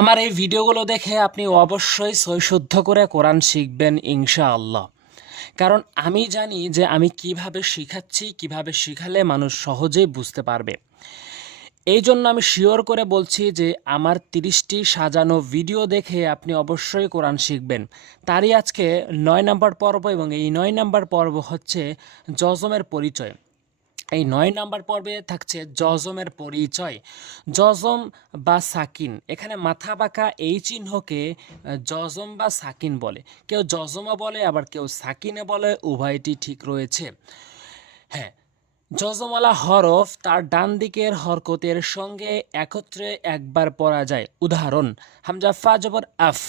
আমার এই ভিডিওগুলো দেখে আপনি অবশ্যই সই শুদ্ধ করে কোরআন শিখবেন ইনশাআল্লাহ। কারণ আমি জানি যে আমি কিভাবে শিখাচ্ছি, কিভাবে শিখালে মানুষ সহজেই বুঝতে পারবে। এই জন্য আমি শিওর করে বলছি যে আমার 30টি সাজানো ভিডিও দেখে আপনি অবশ্যই কোরআন শিখবেন। তারই আজকে 9 নাম্বার পর্ব, এবং এই 9 নাম্বার পর্ব হচ্ছে যজমের পরিচয়। এই 9 নাম্বার পর্বে থাকছে যজমের পরিচয়। যজম বা সাকিন, এখানে মাথা বাঁকা এই চিহ্নকে যজম বা সাকিন বলে। কেউ যজমও বলে, আবার কেউ সাকিনে বলে, উভয়টি ঠিক রয়েছে। হ্যাঁ, যজমওয়ালা হরফ তার ডান দিকের হরকতের সঙ্গে একত্রে একবার পড়া যায়। উদাহরণ, হামজা ফা জবর আফ।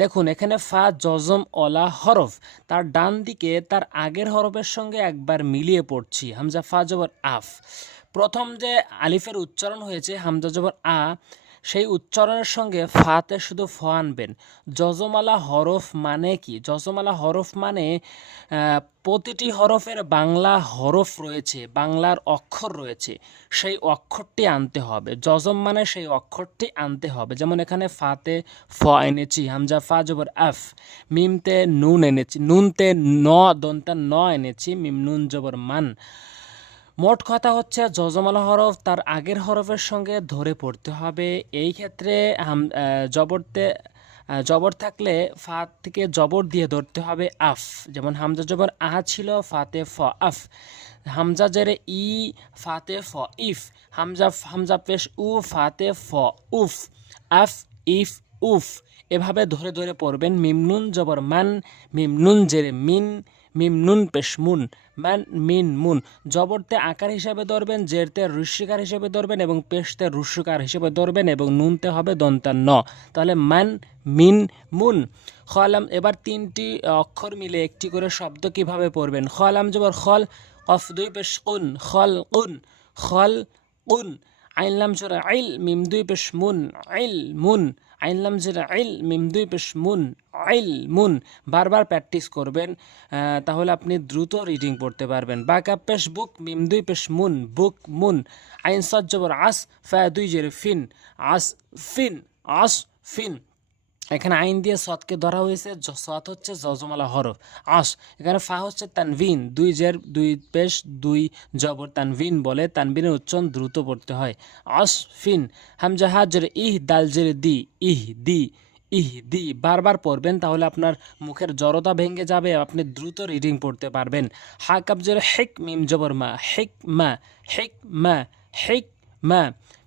দেখুন এখানে ফা যজম ওলা হরফ, তার ডান দিকে তার আগের হরফের সঙ্গে একবার মিলিয়ে পড়ছি। হামজা ফা জবর আফ। প্রথম যে আলিফের উচ্চারণ হয়েছে হামজা জবর আ, সেই উচ্চারণের সঙ্গে ফাতে শুধু ফ আনবেন। যজমালা হরফ মানে কি? যজমালা হরফ মানে প্রতিটি হরফের বাংলা হরফ রয়েছে, বাংলার অক্ষর রয়েছে, সেই অক্ষরটি আনতে হবে। যজম মানে সেই অক্ষরটি আনতে হবে। যেমন এখানে ফাতে ফ এনেছি, হামজা ফা জবর আফ। মিমতে নুন এনেছি, নুনতে ন দন্তা ন এনেছি, মিম নুন জবর মান। মোট কথা হচ্ছে যজমালা হরফ তার আগের হরফের সঙ্গে ধরে পড়তে হবে। এই ক্ষেত্রে জবর থাকলে ফা থেকে জবর দিয়ে ধরতে হবে আফ। যেমন হামজা জবর আহা ছিল, ফাতে ফ আফ। হামজা জেরে ই, ফাতে ফ ইফ। হামজা পেশ উ, ফাতে ফ উফ। আফ ইফ উফ, এভাবে ধরে ধরে পড়বেন। মিমনুন জবর মান, মিমনুন জেরে মিন, মিম নুন পেশ মুন, মান মিন মুন। জবরতে আকার হিসাবে ধরবেন, জেরতে রুস্যিকার হিসেবে ধরবেন, এবং পেশতে রুস্যকার হিসেবে ধরবেন, এবং নুনতে হবে দন্তার ন। তাহলে মান মিন মুন। খলাম, এবার 3টি অক্ষর মিলে একটি করে শব্দ কিভাবে পড়বেন? খলাম জবর খল, কফ দুই পেশ কুন, খল কুন, খল কুন। আইনলাম জোরা আইল, মিম দুই পেশ মুন, আইল মুন। আইনলাম জেরা আইল, মিম দুই পেশ মুন, আইল মুন। বারবার প্র্যাকটিস করবেন, তাহলে আপনি দ্রুত রিডিং পড়তে পারবেন। বাকা পেশ বুক, মিম দুই পেশ মুন, বুক মুন। আইন সদ জবর আস, ফা দুই জের ফিন, আস ফিন, আস ফিন। এখানে আইন দিয়ে সদকে ধরা হয়েছে, সদ হচ্ছে যজমালা হরফ। আস, এখানে ফা হচ্ছে তানভিন, দুই জের দুই পেশ দুই জবর তানভিন বলে। তানভিনের উচ্চারণ দ্রুত পড়তে হয়। আস ফিন। হামজা হাজের ইহ, দাল জের দি, ইহ দি, ইহ দি। বারবার পড়বেন, তাহলে আপনার মুখের জড়তা ভেঙে যাবে, আপনি দ্রুত রিডিং পড়তে পারবেন। হা কাবজের হেক, মিম জবর মা, হেক মা, হেক মা, হেক মা।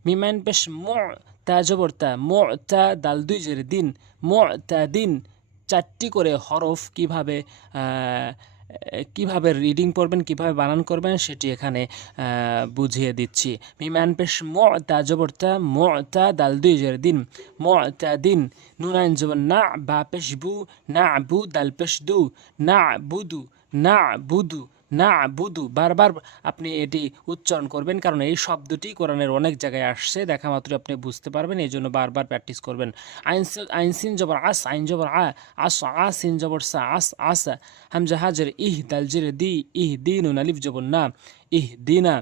মিমাইন পেশ মু, তা জবর তা, মু তা, দাল দুই জের দিন, মু তা দিন। 4টি করে হরফ কিভাবে রিডিং পড়বেন, কিভাবে বানান করবেন, সেটি এখানে বুঝিয়ে দিচ্ছি। মিমান পেশ মু তা জবর তা, মু তা, দাল দুই জের দিন, মু তা দিন। নুনাইন জবর না, বা পেশ বু, না বু, দাল পেশ দু, না বুদু, না বুদু, না বুদু। বারবার আপনি এটি উচ্চারণ করবেন, কারণ এই শব্দটি কোরআনের অনেক জায়গায় আসছে, দেখা মাত্র আপনি বুঝতে পারবেন, এই জন্য বারবার প্র্যাকটিস করবেন। আইন সিন জবর আস, আইন জবর আস, সিন জবর সা, আস। হামজা হাজের ইহ, দাল জের দি, ইহ দিন। আলিফ জবর না, ইহ দিনা।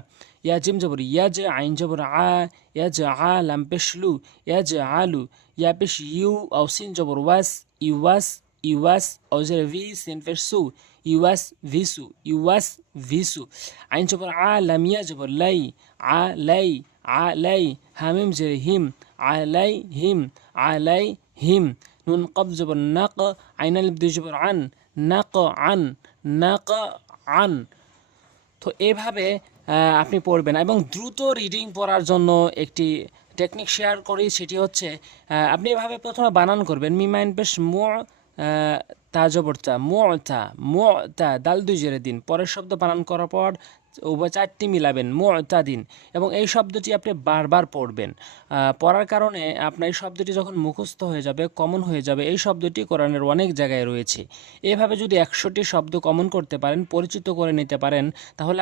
ইয়া জিম জবর ইয়াজ, আইন জবর ইয়াজ লাম পেশ লু, ইয়াজ আলু। ইয়া পেশ ইউ, আও সিন জবর ওয়াস, ইওয়াস, ইওয়াস। আও জের ভি, সিন পেশ সু, ইউয়াস ভিসু, ইউয়াস ভিসু। আইন জবর লামিয়া জবর লাই, লাই, লাই। হামিম জের হিম, লাই হিম, লাই হিম। নুন কব জবর নাক, আইন আলিফ দুই জবর আন, নাক আন, নাক আন। তো এভাবে আপনি পড়বেন, এবং দ্রুত রিডিং পড়ার জন্য একটি টেকনিক শেয়ার করি, সেটি হচ্ছে আপনি এভাবে প্রথমে বানান করবেন। মিমাইন পেশ মু, তা জবর তা, মু তা, মু তা, দাল দুই জেরে দিন। পরের শব্দ বানান করার পর উভয় 4টি মিলাবেন, মুতাদিন। এবং এই শব্দটি আপনি বারবার পড়বেন। পড়ার কারণে আপনার এই শব্দটি যখন মুখস্থ হয়ে যাবে, কমন হয়ে যাবে। এই শব্দটি কোরআনের অনেক জায়গায় রয়েছে। এভাবে যদি 100টি শব্দ কমন করতে পারেন, পরিচিত করে নিতে পারেন, তাহলে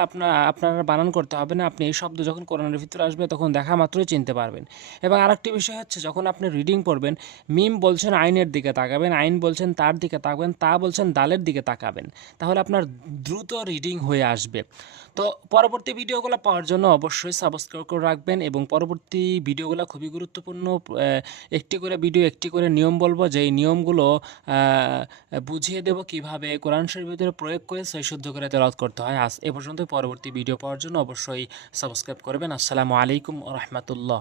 আপনারা বানান করতে হবে না। আপনি এই শব্দ যখন কোরআনের ভিতরে আসবে, তখন দেখা মাত্রই চিনতে পারবেন। এবং আরেকটি বিষয় হচ্ছে, যখন আপনি রিডিং পড়বেন, মিম বলছেন আইনের দিকে তাকাবেন, আইন বলছেন তার দিকে তাকাবেন, তা বলছেন দালের দিকে তাকাবেন, তাহলে আপনার দ্রুত রিডিং হয়ে আসবে। তো পরবর্তী ভিডিওগুলো পাওয়ার জন্য অবশ্যই সাবস্ক্রাইব করে রাখবেন, এবং পরবর্তী ভিডিওগুলো খুবই গুরুত্বপূর্ণ। একটি করে ভিডিও, একটি করে নিয়ম বলবো, যেই নিয়মগুলো বুঝিয়ে দেব কিভাবে কোরআন শরীফের ভিতরে প্রয়োগ করে সহি শুদ্ধ করে তেলাওয়াত করতে হয়। আজ এ পর্যন্ত। পরবর্তী ভিডিও পাওয়ার জন্য অবশ্যই সাবস্ক্রাইব করবেন। আসসালামু আলাইকুম ওয়া রাহমাতুল্লাহ।